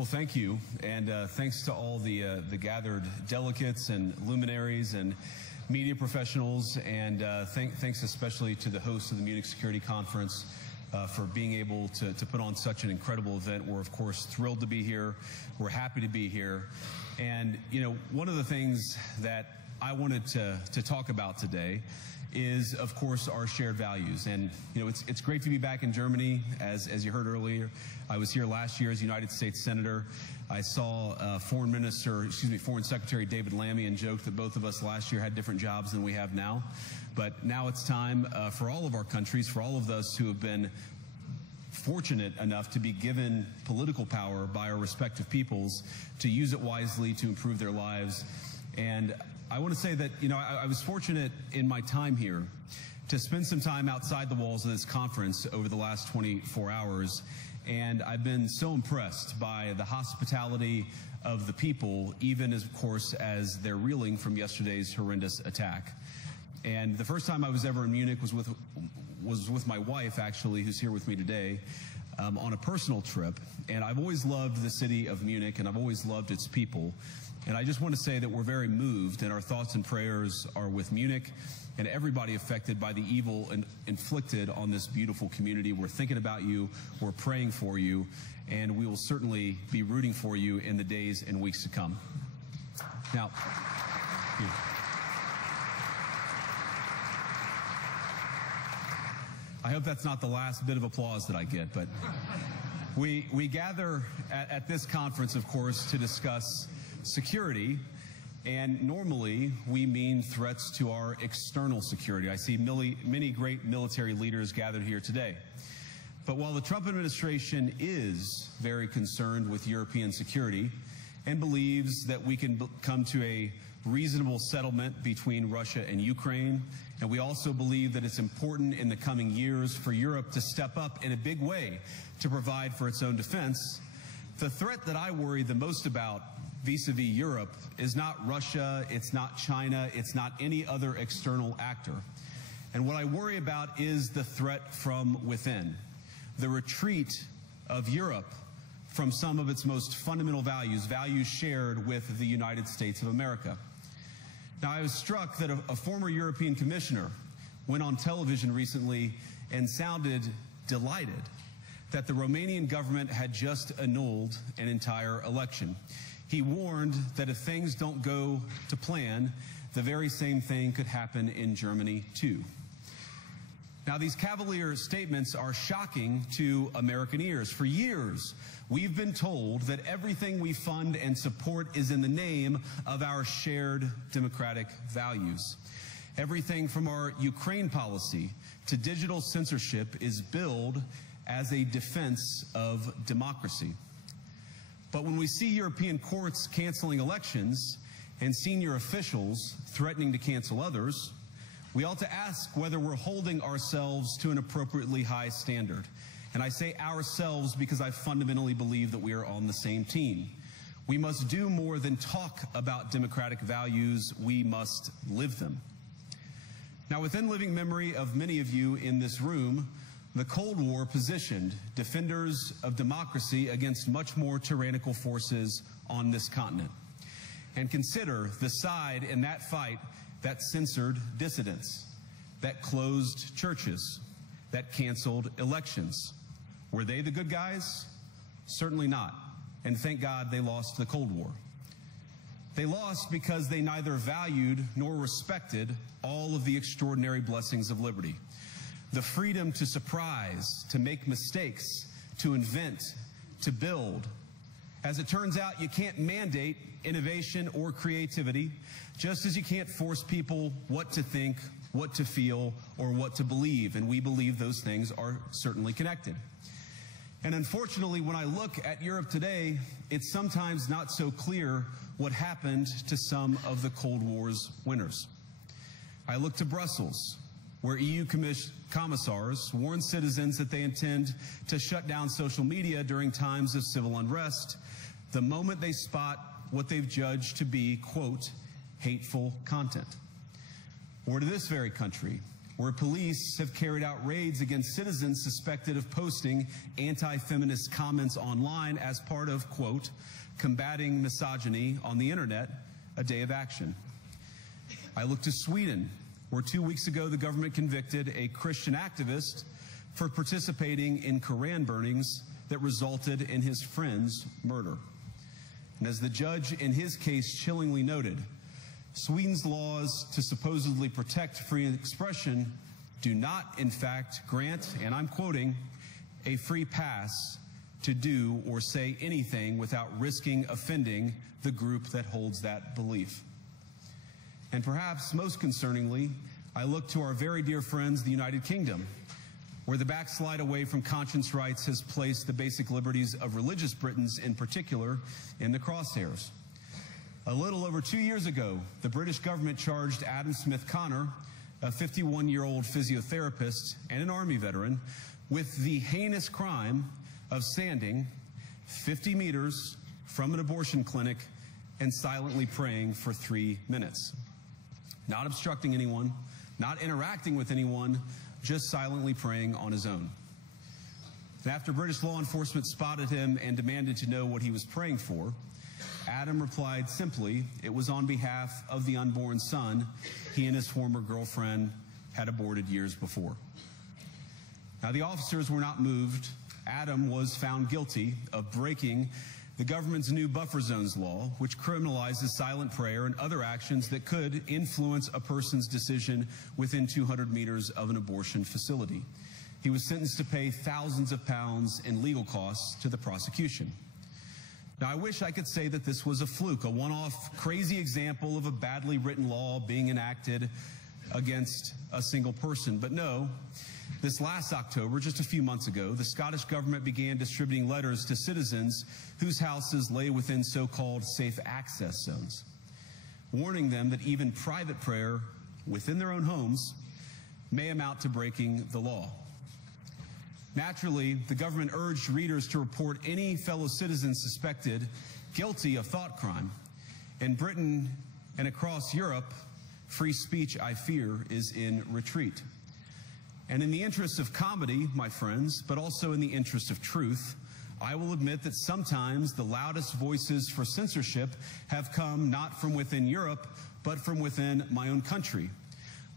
Well, thank you, and thanks to all the gathered delegates and luminaries and media professionals, and thanks especially to the host of the Munich Security Conference for being able to put on such an incredible event. We're, of course, thrilled to be here. We're happy to be here. And, you know, one of the things that I wanted to talk about today is, of course, our shared values. And, you know, it's great to be back in Germany. As you heard earlier, I was here last year as United States Senator. I saw Foreign Secretary David Lammy, and joked that both of us last year had different jobs than we have now. But now it's time for all of our countries, for all of us who have been fortunate enough to be given political power by our respective peoples, to use it wisely to improve their lives. And I want to say that, you know, I was fortunate in my time here to spend some time outside the walls of this conference over the last 24 hours. And I've been so impressed by the hospitality of the people, even as, of course, as they're reeling from yesterday's horrendous attack. And the first time I was ever in Munich was with my wife, actually, who's here with me today, on a personal trip. And I've always loved the city of Munich, and I've always loved its people. And I just want to say that we're very moved, and our thoughts and prayers are with Munich and everybody affected by the evil inflicted on this beautiful community. We're thinking about you, we're praying for you, and we will certainly be rooting for you in the days and weeks to come. Now, I hope that's not the last bit of applause that I get, but we gather at this conference, of course, to discuss security, and normally we mean threats to our external security. I see many great military leaders gathered here today. But while the Trump administration is very concerned with European security and believes that we can come to a reasonable settlement between Russia and Ukraine, and we also believe that it's important in the coming years for Europe to step up in a big way to provide for its own defense, the threat that I worry the most about vis-a-vis Europe is not Russia, it's not China, it's not any other external actor. And what I worry about is the threat from within, the retreat of Europe from some of its most fundamental values, values shared with the United States of America. Now, I was struck that a former European commissioner went on television recently and sounded delighted that the Romanian government had just annulled an entire election. He warned that if things don't go to plan, the very same thing could happen in Germany, too. Now, these cavalier statements are shocking to American ears. For years, we've been told that everything we fund and support is in the name of our shared democratic values. Everything from our Ukraine policy to digital censorship is billed as a defense of democracy. But when we see European courts canceling elections and senior officials threatening to cancel others, we ought to ask whether we're holding ourselves to an appropriately high standard. And I say ourselves because I fundamentally believe that we are on the same team. We must do more than talk about democratic values, we must live them. Now, within living memory of many of you in this room, the Cold War positioned defenders of democracy against much more tyrannical forces on this continent. And consider the side in that fight that censored dissidents, that closed churches, that canceled elections. Were they the good guys? Certainly not. And thank God they lost the Cold War. They lost because they neither valued nor respected all of the extraordinary blessings of liberty. The freedom to surprise, to make mistakes, to invent, to build. As it turns out, you can't mandate innovation or creativity, just as you can't force people what to think, what to feel, or what to believe. And we believe those things are certainly connected. And unfortunately, when I look at Europe today, it's sometimes not so clear what happened to some of the Cold War's winners. I look to Brussels, where EU commissars warn citizens that they intend to shut down social media during times of civil unrest the moment they spot what they've judged to be, quote, hateful content. Or to this very country, where police have carried out raids against citizens suspected of posting anti-feminist comments online as part of, quote, combating misogyny on the internet, a day of action. I look to Sweden, where 2 weeks ago the government convicted a Christian activist for participating in Koran burnings that resulted in his friend's murder. And as the judge in his case chillingly noted, Sweden's laws to supposedly protect free expression do not, in fact, grant, and I'm quoting, a free pass to do or say anything without risking offending the group that holds that belief. And perhaps most concerningly, I look to our very dear friends, the United Kingdom, where the backslide away from conscience rights has placed the basic liberties of religious Britons in particular in the crosshairs. A little over 2 years ago, the British government charged Adam Smith Connor, a 51-year-old physiotherapist and an Army veteran, with the heinous crime of standing 50 meters from an abortion clinic and silently praying for 3 minutes. Not obstructing anyone, not interacting with anyone, just silently praying on his own. And after British law enforcement spotted him and demanded to know what he was praying for, Adam replied simply, it was on behalf of the unborn son he and his former girlfriend had aborted years before. Now, the officers were not moved. Adam was found guilty of breaking the government's new buffer zones law, which criminalizes silent prayer and other actions that could influence a person's decision within 200 meters of an abortion facility. He was sentenced to pay thousands of pounds in legal costs to the prosecution. Now, I wish I could say that this was a fluke, a one-off crazy example of a badly written law being enacted against a single person. But no, this last October, just a few months ago, the Scottish government began distributing letters to citizens whose houses lay within so-called safe access zones, warning them that even private prayer within their own homes may amount to breaking the law. Naturally, the government urged readers to report any fellow citizen suspected guilty of thought crime. In Britain and across Europe, free speech, I fear, is in retreat. And in the interest of comedy, my friends, but also in the interest of truth, I will admit that sometimes the loudest voices for censorship have come not from within Europe, but from within my own country,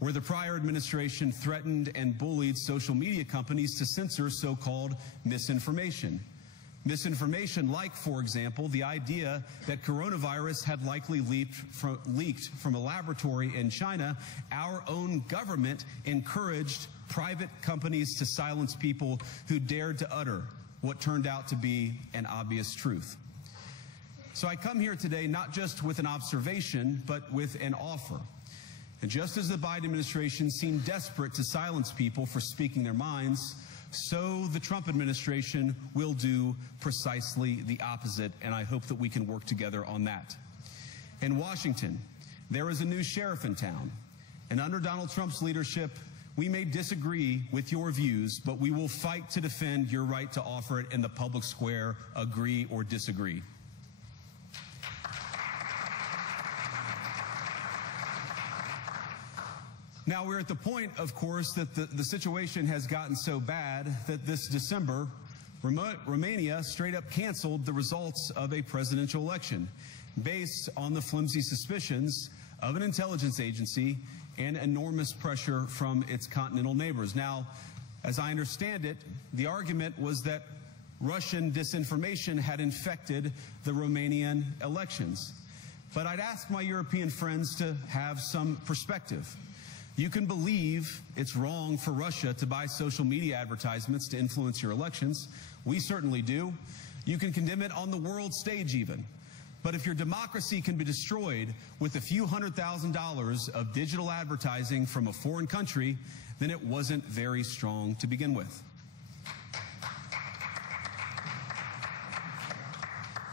where the prior administration threatened and bullied social media companies to censor so-called misinformation. Misinformation like, for example, the idea that coronavirus had likely leaked from a laboratory in China. Our own government encouraged private companies to silence people who dared to utter what turned out to be an obvious truth. So I come here today not just with an observation, but with an offer. And just as the Biden administration seemed desperate to silence people for speaking their minds, so the Trump administration will do precisely the opposite, and I hope that we can work together on that. In Washington, there is a new sheriff in town, and under Donald Trump's leadership, we may disagree with your views, but we will fight to defend your right to offer it in the public square, agree or disagree. Now, we're at the point, of course, that the situation has gotten so bad that this December, Romania straight up canceled the results of a presidential election based on the flimsy suspicions of an intelligence agency and enormous pressure from its continental neighbors. Now, as I understand it, the argument was that Russian disinformation had infected the Romanian elections. But I'd ask my European friends to have some perspective. You can believe it's wrong for Russia to buy social media advertisements to influence your elections. We certainly do. You can condemn it on the world stage even. But if your democracy can be destroyed with a few $100,000 of digital advertising from a foreign country, then it wasn't very strong to begin with.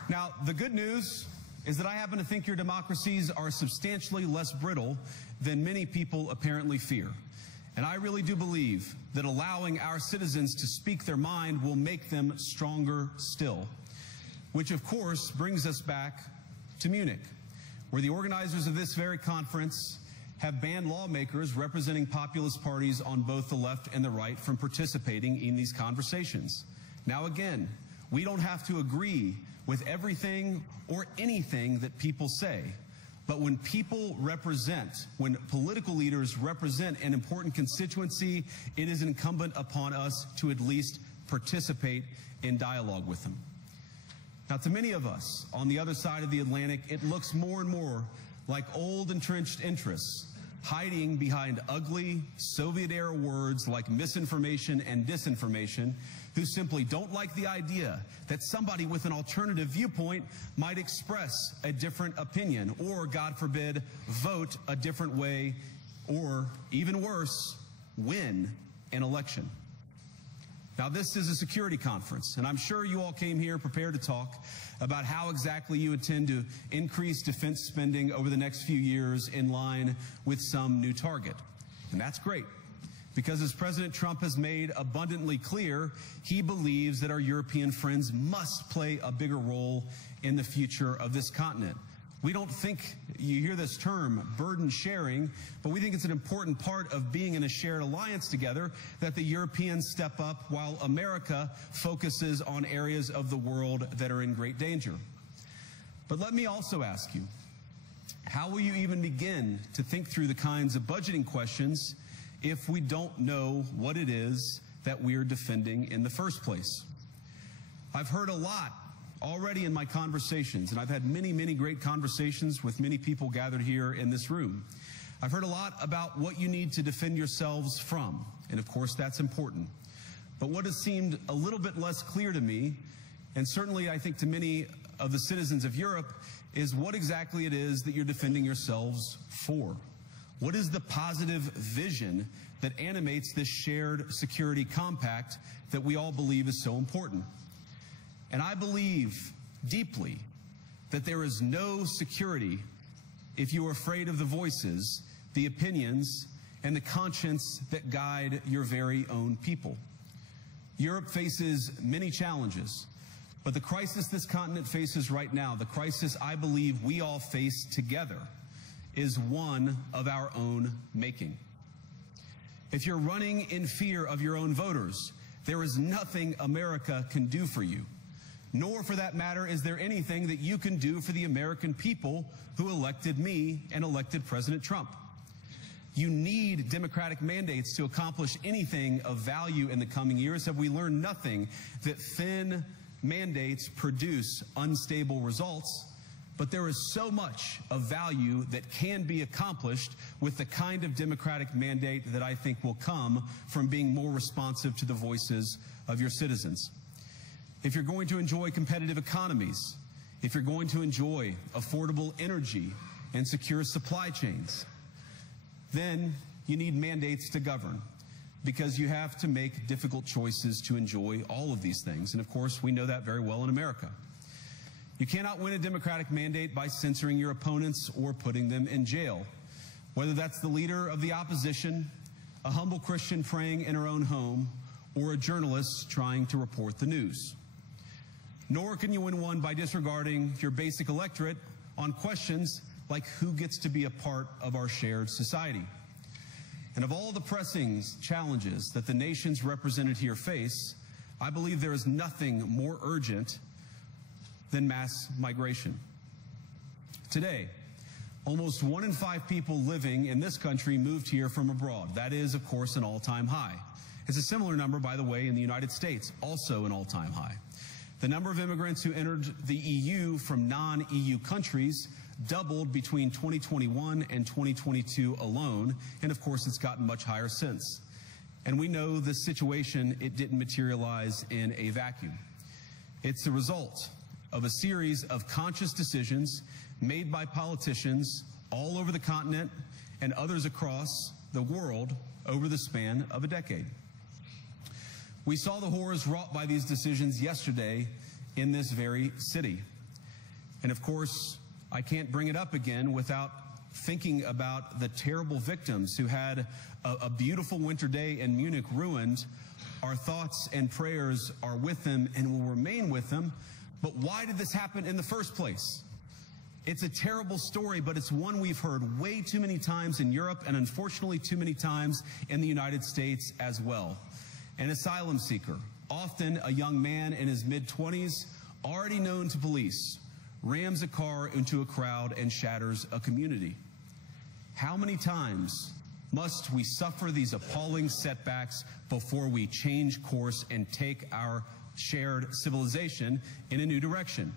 Now, the good news is that I happen to think your democracies are substantially less brittle than many people apparently fear. And I really do believe that allowing our citizens to speak their mind will make them stronger still. Which, of course, brings us back to Munich, where the organizers of this very conference have banned lawmakers representing populist parties on both the left and the right from participating in these conversations. Now again, we don't have to agree with everything or anything that people say, but when when political leaders represent an important constituency, it is incumbent upon us to at least participate in dialogue with them. Now, to many of us on the other side of the Atlantic, it looks more and more like old entrenched interests hiding behind ugly Soviet-era words like misinformation and disinformation, who simply don't like the idea that somebody with an alternative viewpoint might express a different opinion or, God forbid, vote a different way or, even worse, win an election. Now, this is a security conference, and I'm sure you all came here prepared to talk about how exactly you intend to increase defense spending over the next few years in line with some new target. And that's great, because as President Trump has made abundantly clear, he believes that our European friends must play a bigger role in the future of this continent. We don't think, you hear this term, burden sharing, but we think it's an important part of being in a shared alliance together that the Europeans step up while America focuses on areas of the world that are in great danger. But let me also ask you, how will you even begin to think through the kinds of budgeting questions if we don't know what it is that we are defending in the first place? I've heard a lot already in my conversations, and I've had many, many great conversations with many people gathered here in this room. I've heard a lot about what you need to defend yourselves from, and of course that's important. But what has seemed a little bit less clear to me, and certainly I think to many of the citizens of Europe, is what exactly it is that you're defending yourselves for. What is the positive vision that animates this shared security compact that we all believe is so important? And I believe deeply that there is no security if you are afraid of the voices, the opinions, and the conscience that guide your very own people. Europe faces many challenges, but the crisis this continent faces right now, the crisis I believe we all face together, is one of our own making. If you're running in fear of your own voters, there is nothing America can do for you. Nor, for that matter, is there anything that you can do for the American people who elected me and elected President Trump. You need democratic mandates to accomplish anything of value in the coming years. Have we learned nothing that thin mandates produce unstable results? But there is so much of value that can be accomplished with the kind of democratic mandate that I think will come from being more responsive to the voices of your citizens. If you're going to enjoy competitive economies, if you're going to enjoy affordable energy and secure supply chains, then you need mandates to govern, because you have to make difficult choices to enjoy all of these things. And of course, we know that very well in America. You cannot win a democratic mandate by censoring your opponents or putting them in jail, whether that's the leader of the opposition, a humble Christian praying in her own home, or a journalist trying to report the news. Nor can you win one by disregarding your basic electorate on questions like who gets to be a part of our shared society. And of all the pressing challenges that the nations represented here face, I believe there is nothing more urgent than mass migration. Today, almost 1 in 5 people living in this country moved here from abroad. That is, of course, an all-time high. It's a similar number, by the way, in the United States, also an all-time high. The number of immigrants who entered the EU from non-EU countries doubled between 2021 and 2022 alone, and of course it's gotten much higher since. And we know this situation, it didn't materialize in a vacuum. It's the result of a series of conscious decisions made by politicians all over the continent and others across the world over the span of a decade. We saw the horrors wrought by these decisions yesterday in this very city. And of course, I can't bring it up again without thinking about the terrible victims who had a beautiful winter day in Munich ruined. Our thoughts and prayers are with them and will remain with them. But why did this happen in the first place? It's a terrible story, but it's one we've heard way too many times in Europe and unfortunately too many times in the United States as well. An asylum seeker, often a young man in his mid-20s, already known to police, rams a car into a crowd and shatters a community. How many times must we suffer these appalling setbacks before we change course and take our shared civilization in a new direction?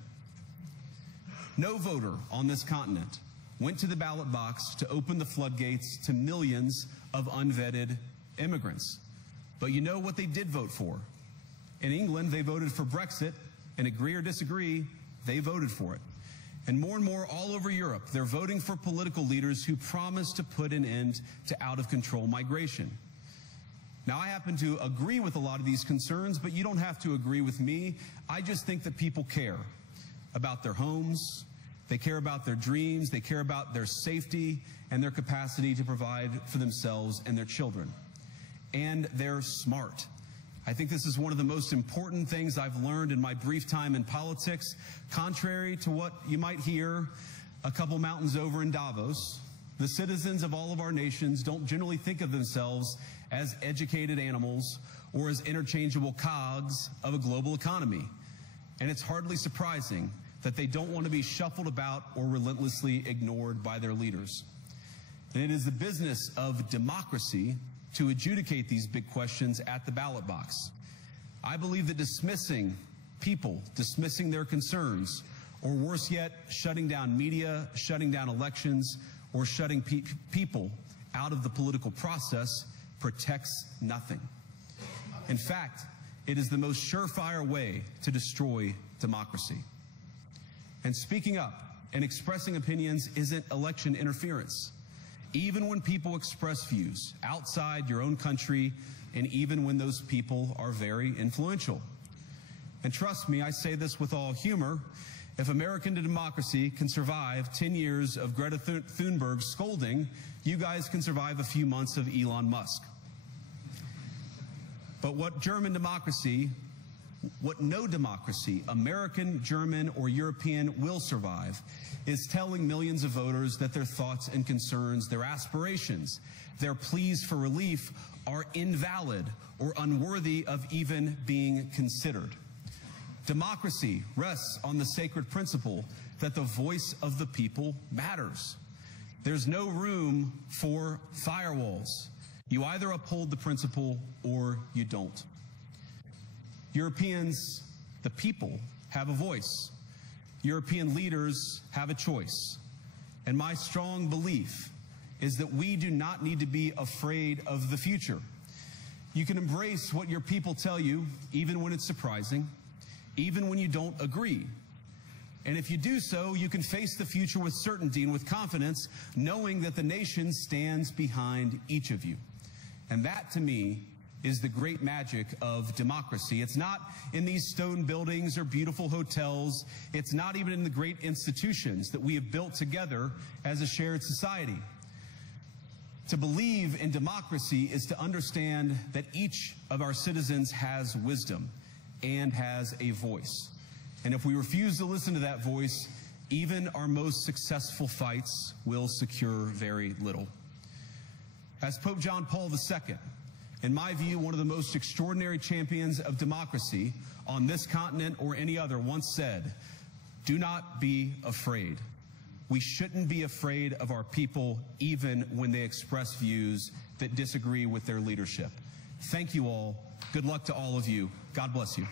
No voter on this continent went to the ballot box to open the floodgates to millions of unvetted immigrants. But you know what they did vote for? In England, they voted for Brexit, and agree or disagree, they voted for it. And more all over Europe, they're voting for political leaders who promise to put an end to out-of-control migration. Now, I happen to agree with a lot of these concerns, but you don't have to agree with me. I just think that people care about their homes, they care about their dreams, they care about their safety and their capacity to provide for themselves and their children. And they're smart. I think this is one of the most important things I've learned in my brief time in politics. Contrary to what you might hear a couple mountains over in Davos, the citizens of all of our nations don't generally think of themselves as educated animals or as interchangeable cogs of a global economy. And it's hardly surprising that they don't want to be shuffled about or relentlessly ignored by their leaders. And it is the business of democracy to adjudicate these big questions at the ballot box. I believe that dismissing people, dismissing their concerns, or worse yet, shutting down media, shutting down elections, or shutting people out of the political process protects nothing. In fact, it is the most surefire way to destroy democracy. And speaking up and expressing opinions isn't election interference. Even when people express views outside your own country, and even when those people are very influential. And trust me, I say this with all humor, if American democracy can survive 10 years of Greta Thunberg scolding, you guys can survive a few months of Elon Musk. But what no democracy, American, German, or European, will survive is telling millions of voters that their thoughts and concerns, their aspirations, their pleas for relief are invalid or unworthy of even being considered. Democracy rests on the sacred principle that the voice of the people matters. There's no room for firewalls. You either uphold the principle or you don't. Europeans, the people, have a voice. European leaders have a choice. And my strong belief is that we do not need to be afraid of the future. You can embrace what your people tell you, even when it's surprising, even when you don't agree. And if you do so, you can face the future with certainty and with confidence, knowing that the nation stands behind each of you. And that, to me, is the great magic of democracy. It's not in these stone buildings or beautiful hotels. It's not even in the great institutions that we have built together as a shared society. To believe in democracy is to understand that each of our citizens has wisdom and has a voice. And if we refuse to listen to that voice, even our most successful fights will secure very little. As Pope John Paul II, in my view, one of the most extraordinary champions of democracy on this continent or any other, once said, "Do not be afraid." We shouldn't be afraid of our people, even when they express views that disagree with their leadership. Thank you all. Good luck to all of you. God bless you.